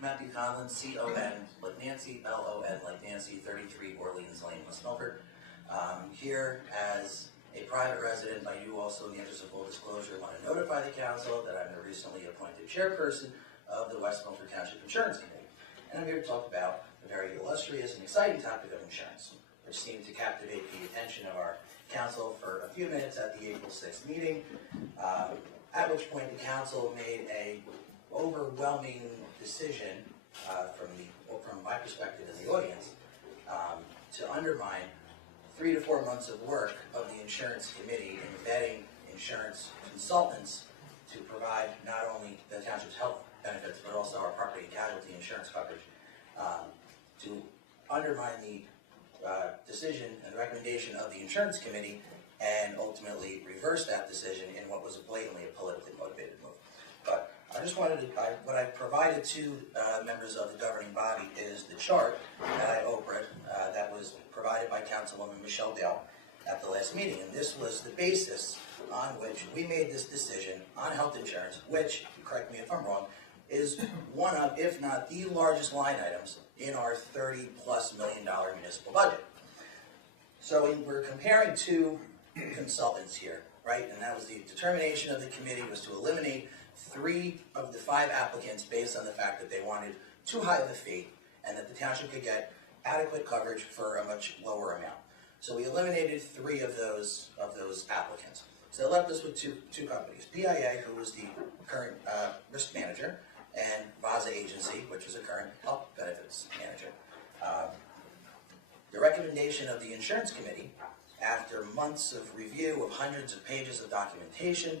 Matt Conlon, C-O-N, like Nancy, L-O-N, like Nancy, 33 Orleans Lane, West Milford. Here as a private resident, I do also, in the interest of full disclosure, want to notify the council that I'm the recently appointed chairperson of the West Milford Township Insurance Committee. And I'm here to talk about a very illustrious and exciting topic of insurance, which seemed to captivate the attention of our council for a few minutes at the April 6th meeting, at which point the council made a overwhelming decision from my perspective as the audience to undermine 3 to 4 months of work of the insurance committee in vetting insurance consultants to provide not only the township's health benefits but also our property and casualty insurance coverage, to undermine the decision and recommendation of the insurance committee and ultimately reverse that decision in what was blatantly a politically motivated move. But I just wanted to, what I provided to members of the governing body is the chart that I opened that was provided by Councilwoman Michelle Dale at the last meeting. And this was the basis on which we made this decision on health insurance, which, correct me if I'm wrong, is one of, if not the largest line items in our $30+ million municipal budget. So we're comparing two consultants here, right? And that was the determination of the committee was to eliminate 3 of the 5 applicants based on the fact that they wanted too high of a fee and that the township could get adequate coverage for a much lower amount. So we eliminated 3 of those applicants. So it left us with two companies, PIA, who was the current risk manager, and VAZA Agency, which is a current health benefits manager. The recommendation of the insurance committee, after months of review of hundreds of pages of documentation,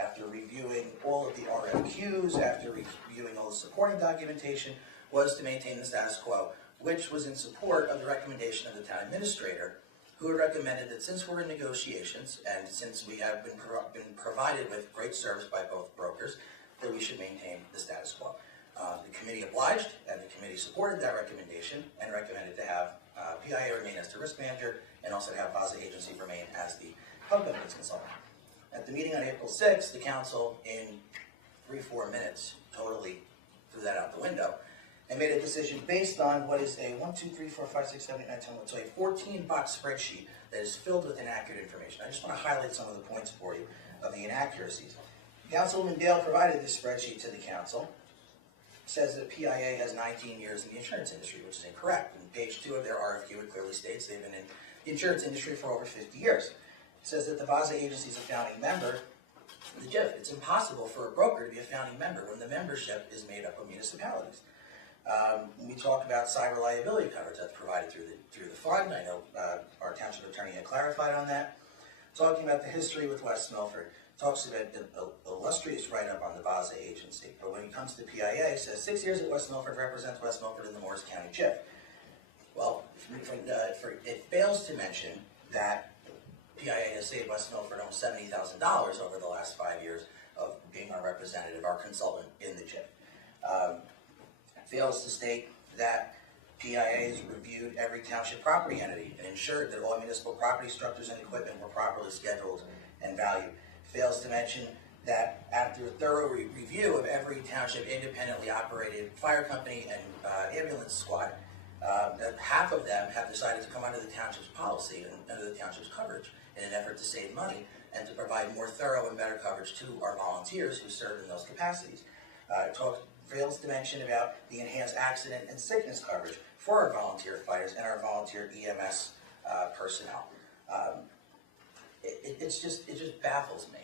after reviewing all of the RFQs, after reviewing all the supporting documentation, was to maintain the status quo, which was in support of the recommendation of the town administrator, who had recommended that since we're in negotiations and since we have been provided with great service by both brokers, that we should maintain the status quo. The committee obliged, and the committee supported that recommendation and recommended to have PIA remain as the risk manager and also to have VAZA Agency remain as the health benefits consultant. At the meeting on April 6th, the council, in 3-4 minutes, totally threw that out the window and made a decision based on what is a 1, 2, 3, 4, 5, 6, 7, 8, 9, 10, so a 14-box spreadsheet that is filled with inaccurate information. I just want to highlight some of the points for you of the inaccuracies. Councilwoman Dale provided this spreadsheet to the council. It says that PIA has 19 years in the insurance industry, which is incorrect. On page 2 of their RFQ, it clearly states they've been in the insurance industry for over 50 years. It says that the VAZA Agency is a founding member of the JIF. It's impossible for a broker to be a founding member when the membership is made up of municipalities. When we talk about cyber liability coverage that's provided through the fund, I know our township attorney had clarified on that. Talking about the history with West Milford, talks about the illustrious write-up on the VAZA Agency. But when it comes to PIA, it says 6 years at West Milford represents West Milford in the Morris County JIF. Well, it fails to mention that PIA has saved West Milford almost $70,000 over the last 5 years of being our representative, our consultant in the JIF. It fails to state that PIA has reviewed every township property entity and ensured that all municipal property structures and equipment were properly scheduled and valued. It fails to mention that after a thorough review of every township independently operated fire company and ambulance squad, that half of them have decided to come under the township's policy and under the township's coverage in an effort to save money and to provide more thorough and better coverage to our volunteers who serve in those capacities. It fails to mention about the enhanced accident and sickness coverage for our volunteer fighters and our volunteer EMS personnel. It just baffles me.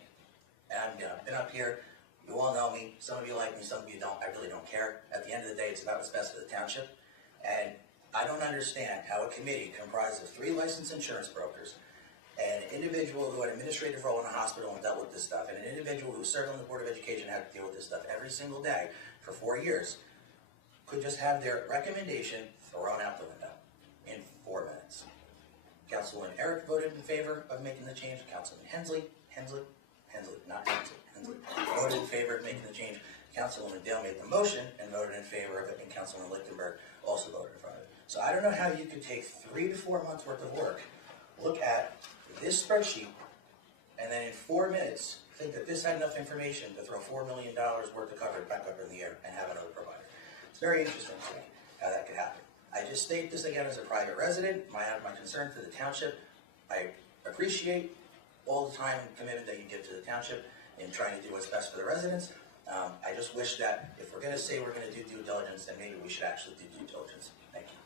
And I've been up here, you all know me, some of you like me, some of you don't, I really don't care. At the end of the day, it's about what's best for the township. And I don't understand how a committee comprised of 3 licensed insurance brokers, an individual who had an administrative role in a hospital and dealt with this stuff, and an individual who served on the Board of Education and had to deal with this stuff every single day for 4 years, could just have their recommendation thrown out the window in 4 minutes. Councilman Eric voted in favor of making the change. Councilman Hensley, voted in favor of making the change. Councilwoman Dale made the motion and voted in favor of it, and Councilwoman Lichtenberg also voted in front of it. So I don't know how you could take 3 to 4 months worth of work, look at this spreadsheet, and then in 4 minutes think that this had enough information to throw $4 million worth of coverage back up in the air and have another provider. It's very interesting to me how that could happen. I just state this again as a private resident, my concern for the township. I appreciate all the time and commitment that you give to the township in trying to do what's best for the residents. I just wish that if we're going to say we're going to do due diligence, then maybe we should actually do due diligence. Thank you.